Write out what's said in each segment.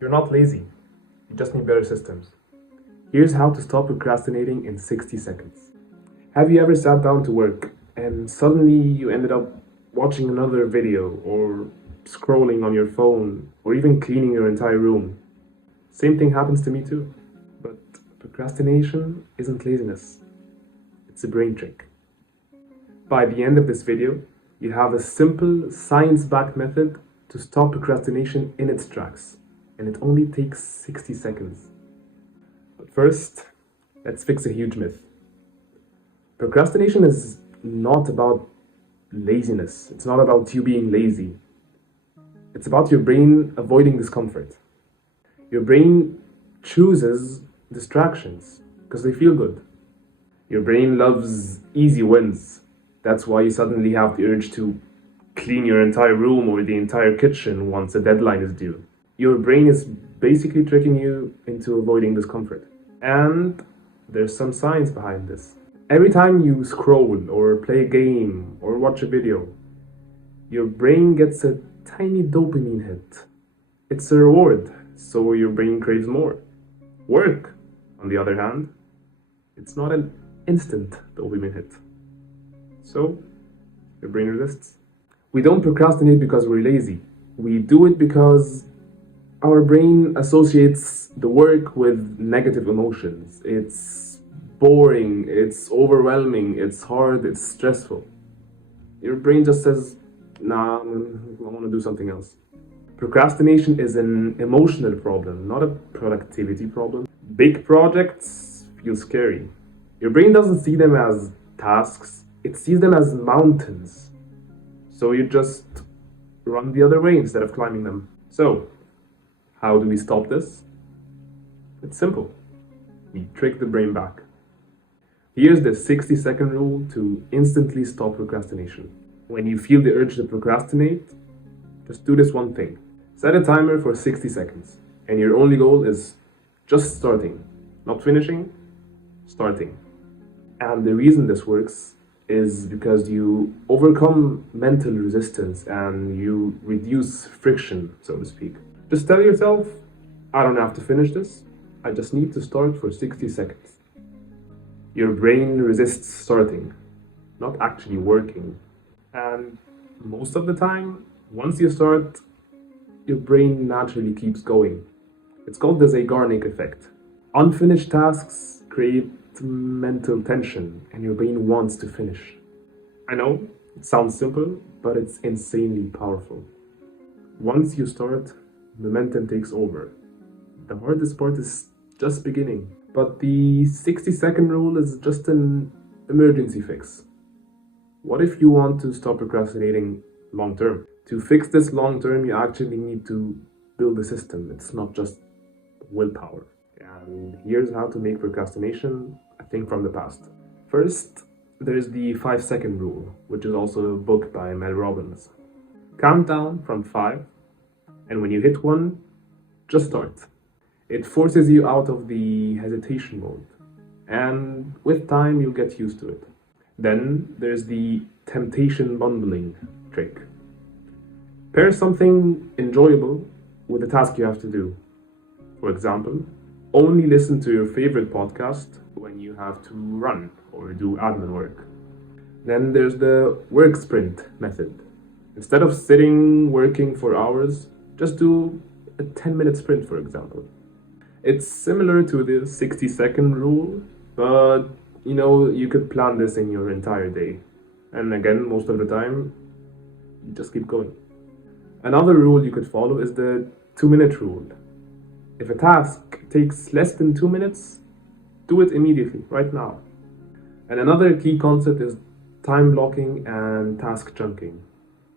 You're not lazy, you just need better systems. Here's how to stop procrastinating in 60 seconds. Have you ever sat down to work and suddenly you ended up watching another video or scrolling on your phone or even cleaning your entire room? Same thing happens to me too. But procrastination isn't laziness, it's a brain trick. By the end of this video, you have a simple science-backed method to stop procrastination in its tracks, and it only takes 60 seconds. But first, let's fix a huge myth. Procrastination is not about laziness. It's not about you being lazy. It's about your brain avoiding discomfort. Your brain chooses distractions because they feel good. Your brain loves easy wins. That's why you suddenly have the urge to clean your entire room or the entire kitchen once a deadline is due. Your brain is basically tricking you into avoiding discomfort. And there's some science behind this. Every time you scroll or play a game or watch a video, your brain gets a tiny dopamine hit. It's a reward, so your brain craves more. Work, on the other hand, it's not an instant dopamine hit. So, your brain resists. We don't procrastinate because we're lazy. We do it because our brain associates the work with negative emotions. It's boring, it's overwhelming, it's hard, it's stressful. Your brain just says, nah, I want to do something else. Procrastination is an emotional problem, not a productivity problem. Big projects feel scary. Your brain doesn't see them as tasks, it sees them as mountains. So you just run the other way instead of climbing them. So, how do we stop this? It's simple. We trick the brain back. Here's the 60-second rule to instantly stop procrastination. When you feel the urge to procrastinate, just do this one thing. Set a timer for 60 seconds, and your only goal is just starting. Not finishing, starting. And the reason this works is because you overcome mental resistance and you reduce friction, so to speak. Just tell yourself, I don't have to finish this, I just need to start for 60 seconds. Your brain resists starting, not actually working. And most of the time, once you start, your brain naturally keeps going. It's called the Zeigarnik effect. Unfinished tasks create mental tension and your brain wants to finish. I know, it sounds simple, but it's insanely powerful. Once you start, momentum takes over. The hardest part is just beginning. But the 60-second rule is just an emergency fix. What if you want to stop procrastinating long term? To fix this long term, you actually need to build a system. It's not just willpower. And here's how to make procrastination a thing from the past. First, there's the 5-second rule, which is also a book by Mel Robbins. Count down from 5, and when you hit 1, just start. It forces you out of the hesitation mode, and with time you'll get used to it. Then there's the temptation bundling trick. Pair something enjoyable with the task you have to do. For example, only listen to your favorite podcast when you have to run or do admin work. Then there's the work sprint method. Instead of sitting working for hours, just do a 10-minute sprint, for example. It's similar to the 60-second rule, but you could plan this in your entire day. And again, most of the time, you just keep going. Another rule you could follow is the 2-minute rule. If a task takes less than 2 minutes, do it immediately, right now. And another key concept is time blocking and task chunking.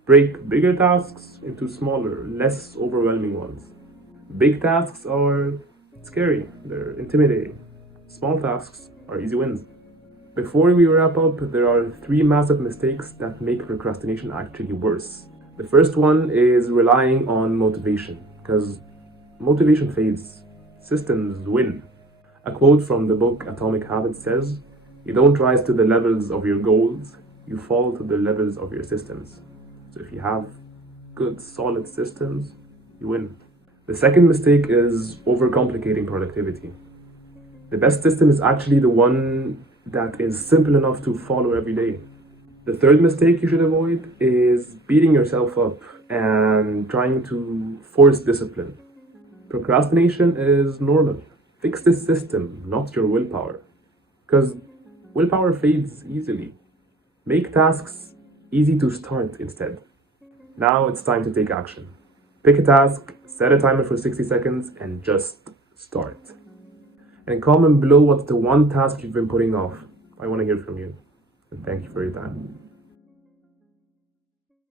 Break bigger tasks into smaller, less overwhelming ones. Big tasks are scary, they're intimidating. Small tasks are easy wins. Before we wrap up, there are 3 massive mistakes that make procrastination actually worse. The first one is relying on motivation, because motivation fades, systems win. A quote from the book Atomic Habits says, "You don't rise to the levels of your goals, you fall to the levels of your systems." So if you have good, solid systems, you win. The second mistake is overcomplicating productivity. The best system is actually the one that is simple enough to follow every day. The third mistake you should avoid is beating yourself up and trying to force discipline. Procrastination is normal. Fix this system, not your willpower. Because willpower fades easily. Make tasks easy to start instead. Now it's time to take action. Pick a task, set a timer for 60 seconds, and just start. And comment below what's the one task you've been putting off. I want to hear from you. And thank you for your time.